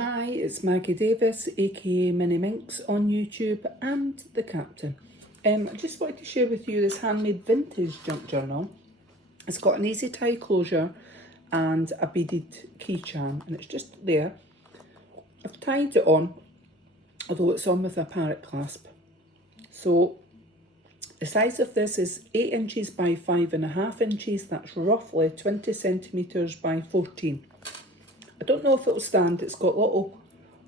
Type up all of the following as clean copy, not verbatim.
Hi, it's Maggie Davis, aka Mini Minx on YouTube and the Captain. I just wanted to share with you this handmade vintage junk journal. It's got an easy tie closure and a beaded key charm, and it's just there. I've tied it on, although it's on with a parrot clasp. So the size of this is 8 inches by 5.5 inches. That's roughly 20 centimetres by 14. I don't know if it'll stand. It's got little,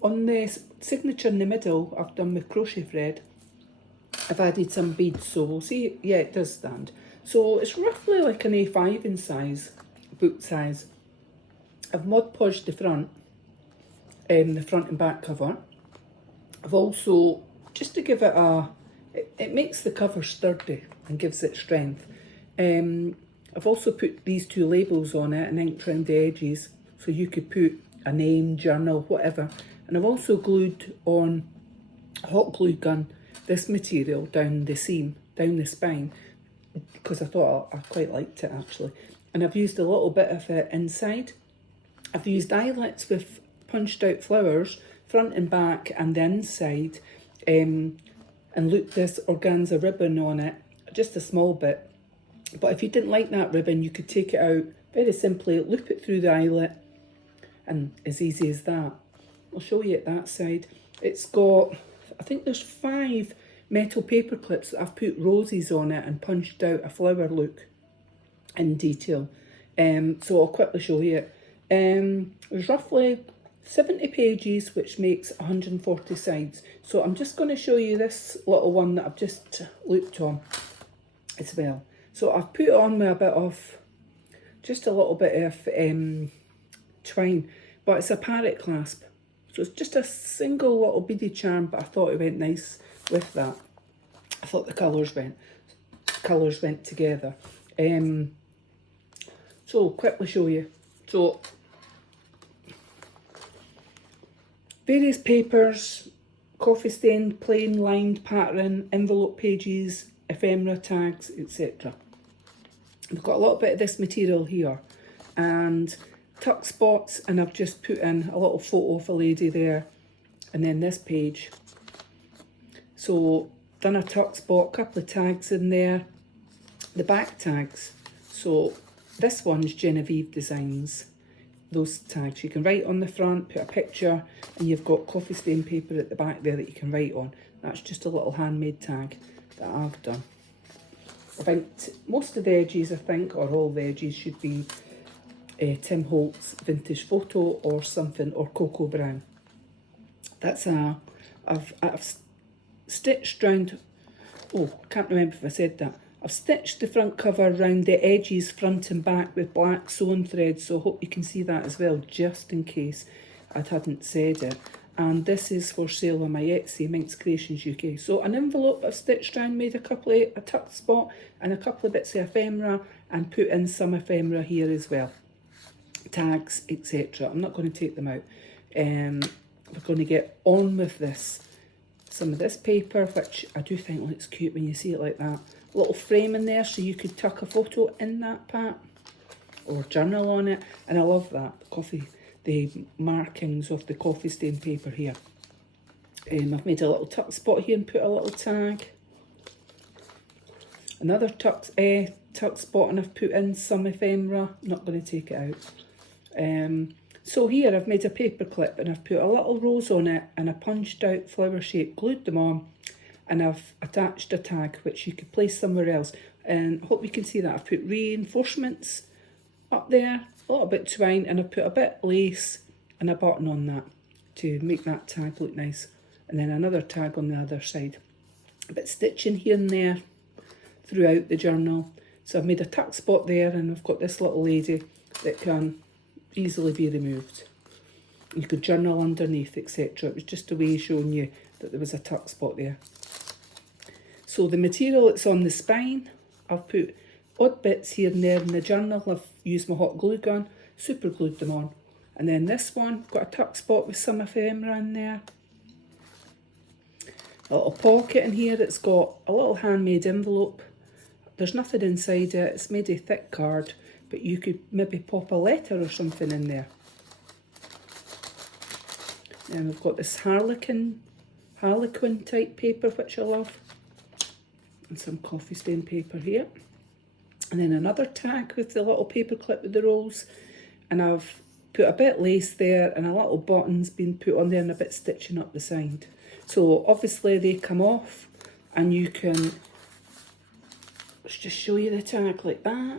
on the signature in the middle, I've done with crochet thread. I've added some beads, so we'll see. Yeah, it does stand. So it's roughly like an A5 in size, book size. I've Mod Podged the front and back cover. I've also, just to give it it makes the cover sturdy and gives it strength. I've also put these two labels on it and inked around the edges, so you could put a name, journal, whatever. And I've also glued on a hot glue gun this material down the seam, down the spine, because I thought I quite liked it actually. And I've used a little bit of it inside. I've used eyelets with punched out flowers, front and back and the inside, and looped this organza ribbon on it, just a small bit. But if you didn't like that ribbon, you could take it out very simply, loop it through the eyelet, and as easy as that. I'll show you at that side. It's got, I think there's 5 metal paper clips that I've put roses on it and punched out a flower look in detail. So I'll quickly show you it. There's roughly 70 pages, which makes 140 sides. So I'm just going to show you this little one that I've just looped on as well. So I've put on with a bit of, just a little bit of twine, but it's a parrot clasp. So it's just a single little beaded charm, but I thought it went nice with that. I thought the colours went together. So quickly show you. So various papers, coffee stained, plain, lined pattern, envelope pages, ephemera tags, etc. We've got a little bit of this material here and tuck spots, and I've just put in a little photo of a lady there, and then this page. So done a tuck spot, couple of tags in there, the back tags. So this one's Genevieve Designs. Those tags you can write on the front, put a picture, and you've got coffee stain paper at the back there that you can write on. That's just a little handmade tag that I've done. I think most of the edges, I think, or all the edges should be Tim Holtz vintage photo or something, or Cocoa Brown. That's I've stitched round, oh, I can't remember if I said that. I've stitched the front cover around the edges, front and back, with black sewn thread, so I hope you can see that as well, just in case I hadn't said it. And this is for sale on my Etsy, MinxCreationsUK. So an envelope I've stitched around, made a tuck spot and a couple of bits of ephemera, and put in some ephemera here as well. Tags, etc. I'm not going to take them out. We're going to get on with this. Some of this paper, which I do think looks cute when you see it like that. A little frame in there, so you could tuck a photo in that part or journal on it. And I love that, the markings of the coffee stain paper here. I've made a little tuck spot here and put a little tag. Another tuck spot, and I've put in some ephemera. Not going to take it out. So here I've made a paper clip and I've put a little rose on it and a punched out flower shape, glued them on, and I've attached a tag which you could place somewhere else. And I hope you can see that. I've put reinforcements up there, a little bit twine, and I've put a bit lace and a button on that to make that tag look nice. And then another tag on the other side. A bit stitching here and there throughout the journal. So I've made a tuck spot there, and I've got this little lady that can easily be removed. You could journal underneath, etc. It was just a way of showing you that there was a tuck spot there. So the material that's on the spine, I've put odd bits here and there in the journal. I've used my hot glue gun, super glued them on. And then this one, got a tuck spot with some ephemera in there. A little pocket in here that's got a little handmade envelope. There's nothing inside it, it's made of thick card, but you could maybe pop a letter or something in there. And we've got this harlequin type paper, which I love. And some coffee stain paper here. And then another tag with the little paper clip with the rolls. And I've put a bit lace there and a little button's been put on there and a bit stitching up the side. So obviously they come off and you can, let's just show you the tag like that.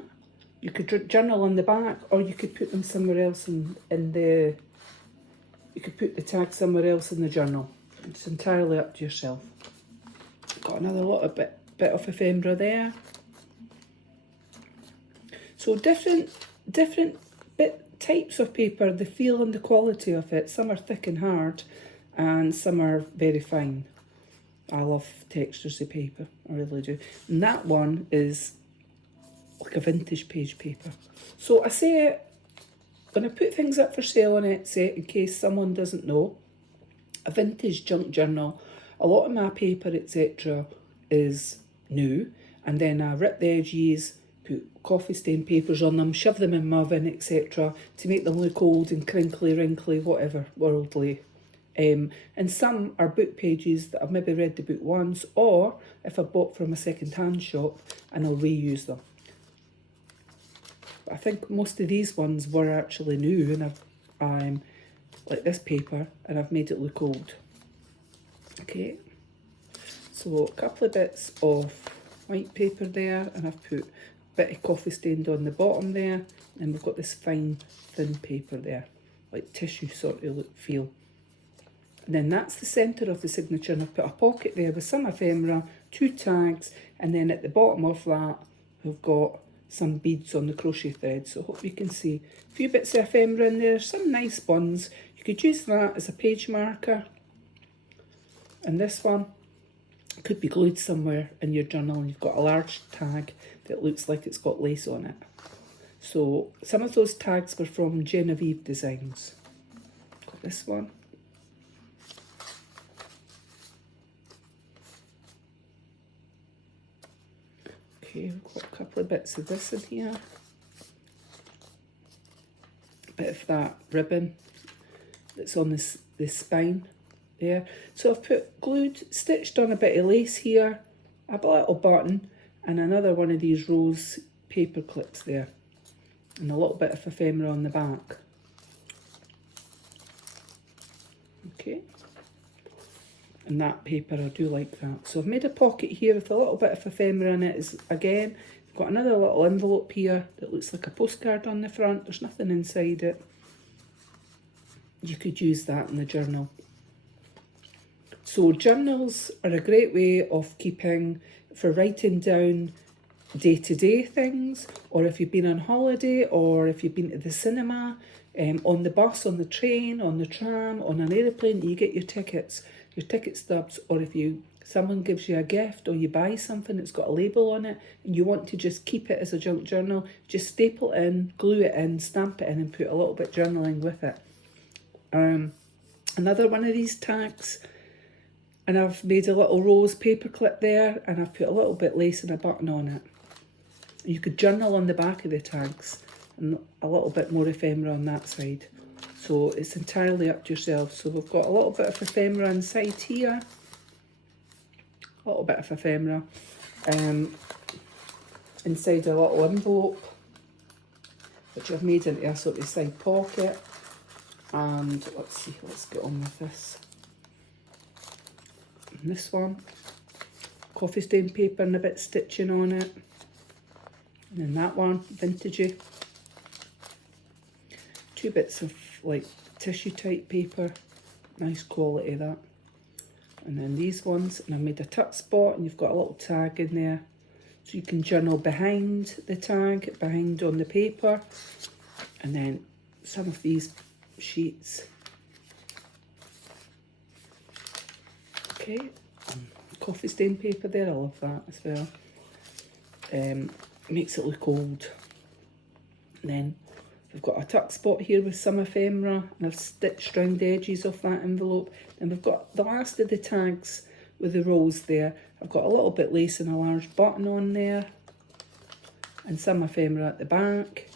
You could journal on the back, or you could put them somewhere else you could put the tag somewhere else in the journal. It's entirely up to yourself. Got another little bit of ephemera there. So different types of paper, the feel and the quality of it. Some are thick and hard and some are very fine. I love textures of paper, I really do. And that one is like a vintage page paper. So I say, when I put things up for sale on Etsy, in case someone doesn't know, a vintage junk journal, a lot of my paper, etc. is new, and then I rip the edges, put coffee stain papers on them, shove them in my oven, etc. to make them look old and crinkly, wrinkly, whatever, worldly. And some are book pages that I've maybe read the book once, or if I bought from a second-hand shop and I'll reuse them. But I think most of these ones were actually new, and I'm like this paper, and I've made it look old. Okay, so a couple of bits of white paper there, and I've put a bit of coffee stained on the bottom there, and we've got this fine thin paper there, like tissue sort of look feel. And then that's the centre of the signature, and I've put a pocket there with some ephemera, 2 tags, and then at the bottom of that we've got some beads on the crochet thread. So I hope you can see a few bits of ephemera in there, some nice ones. You could use that as a page marker. And this one could be glued somewhere in your journal, and you've got a large tag that looks like it's got lace on it. So some of those tags were from Genevieve Designs. Got this one. Okay, we've got a couple of bits of this in here. A bit of that ribbon that's on this spine there. So I've stitched on a bit of lace here, a little button, and another one of these rose paper clips there, and a little bit of ephemera on the back. Okay. And that paper, I do like that. So I've made a pocket here with a little bit of ephemera in it. Again, I've got another little envelope here that looks like a postcard on the front. There's nothing inside it. You could use that in the journal. So journals are a great way of for writing down day-to-day things, or if you've been on holiday, or if you've been to the cinema, on the bus, on the train, on the tram, on an aeroplane, you get your ticket stubs, or if someone gives you a gift or you buy something that's got a label on it and you want to just keep it as a junk journal, just staple it in, glue it in, stamp it in, and put a little bit journaling with it. Another one of these tags, and I've made a little rose paper clip there, and I've put a little bit lace and a button on it. You could journal on the back of the tags, and a little bit more ephemera on that side. So it's entirely up to yourself. So we've got a little bit of ephemera inside here. A little bit of ephemera. Inside a little envelope, which I've made into a sort of side pocket. And let's get on with this. And this one, coffee stain paper and a bit stitching on it. And then that one, vintagey. 2 bits of like tissue type paper, nice quality that. And then these ones, and I made a tuck spot, and you've got a little tag in there, so you can journal behind the tag, behind on the paper. And then some of these sheets. Okay, coffee stain paper there, I love that as well. Makes it look old. And then we've got a tuck spot here with some ephemera, and I've stitched round the edges of that envelope. And we've got the last of the tags with the rolls there. I've got a little bit lace and a large button on there, and some ephemera at the back.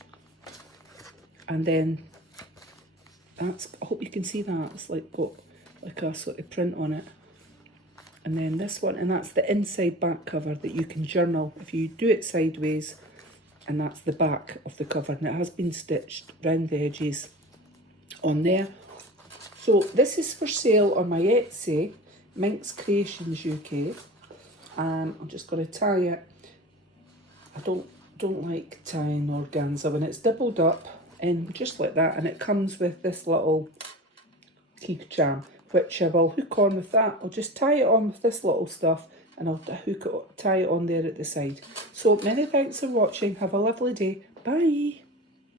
And then That's, I hope you can see that. It's like got like a sort of print on it. And then this one, and that's the inside back cover that you can journal if you do it sideways. And that's the back of the cover, and it has been stitched round the edges on there. So this is for sale on my Etsy, MinxCreationsUK. I'm just going to tie it. I don't like tying organza when it's doubled up, and just like that. And it comes with this little KeyCharm, which I will hook on with that. I'll just tie it on with this little stuff, and I'll tie it on there at the side. So many thanks for watching. Have a lovely day. Bye.